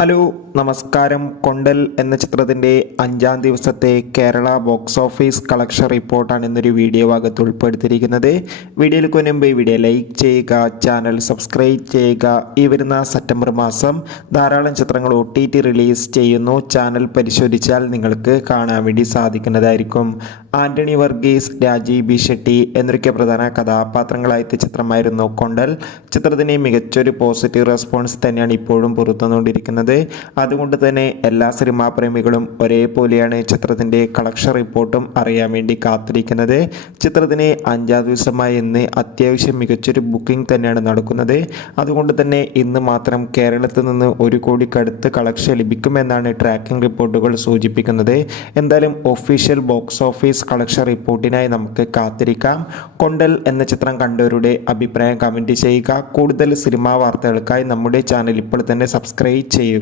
Hello നമസ്കാരം. കൊണ്ടൽ എന്ന ചിത്രത്തിൻ്റെ 5-ാം ദിവസത്തെ കേരള ബോക്സ് ഓഫീസ് കളക്ഷൻ റിപ്പോർട്ടാണ് ഇന്നൊരു വീഡിയോ ഭാഗത്ത് ഉൾപ്പെടുത്തിയിരിക്കുന്നത്. വീഡിയോയിൽ മുൻപ് വീഡിയോ ലൈക്ക് ചെയ്യുക, ചാനൽ സബ്സ്ക്രൈബ് ചെയ്യുക. ഈ വരുന്ന സെപ്റ്റംബർ മാസം ധാരാളം ചിത്രങ്ങൾ OTT റിലീസ് ചെയ്യുന്നു. ചാനൽ പരിശോധിച്ചാൽ നിങ്ങൾക്ക് കാണാൻ വേണ്ടി സാധിക്കുന്നതായിരിക്കും. ആൻ്റണി വർഗീസ്, രാജീവ് ബി ഷെട്ടി എന്നൊക്കെ പ്രധാന കഥാപാത്രങ്ങളായ ചിത്രമായിരുന്നു കൊണ്ടൽ. ചിത്രത്തിന് മികച്ചൊരു പോസിറ്റീവ് റെസ്പോൺസ് തന്നെയാണ് ഇപ്പോഴും പുറത്തുവന്നുകൊണ്ടിരിക്കുന്നത്. അതുകൊണ്ട് തന്നെ എല്ലാ സിനിമാ പ്രേമികളും ഒരേപോലെയാണ് ചിത്രത്തിൻ്റെ കളക്ഷൻ റിപ്പോർട്ടും അറിയാൻ വേണ്ടി കാത്തിരിക്കുന്നത്. ചിത്രത്തിന് 5-ാം ദിവസമായി ഇന്ന് അത്യാവശ്യം മികച്ചൊരു ബുക്കിംഗ് തന്നെയാണ് നടക്കുന്നത്. അതുകൊണ്ട് തന്നെ ഇന്ന് മാത്രം കേരളത്തിൽ നിന്ന് 1 കോടിക്കടുത്ത് കളക്ഷൻ ലഭിക്കുമെന്നാണ് ട്രാക്കിംഗ് റിപ്പോർട്ടുകൾ സൂചിപ്പിക്കുന്നത്. എന്തായാലും ഒഫീഷ്യൽ ബോക്സ് ഓഫീസ് കളക്ഷൻ റിപ്പോർട്ടിനായി നമുക്ക് കാത്തിരിക്കാം. കൊണ്ടൽ എന്ന ചിത്രം കണ്ടവരുടെ അഭിപ്രായം കമൻറ്റ് ചെയ്യുക. കൂടുതൽ സിനിമാ വാർത്തകൾക്കായി നമ്മുടെ ചാനൽ ഇപ്പോൾ തന്നെ സബ്സ്ക്രൈബ് ചെയ്യുക.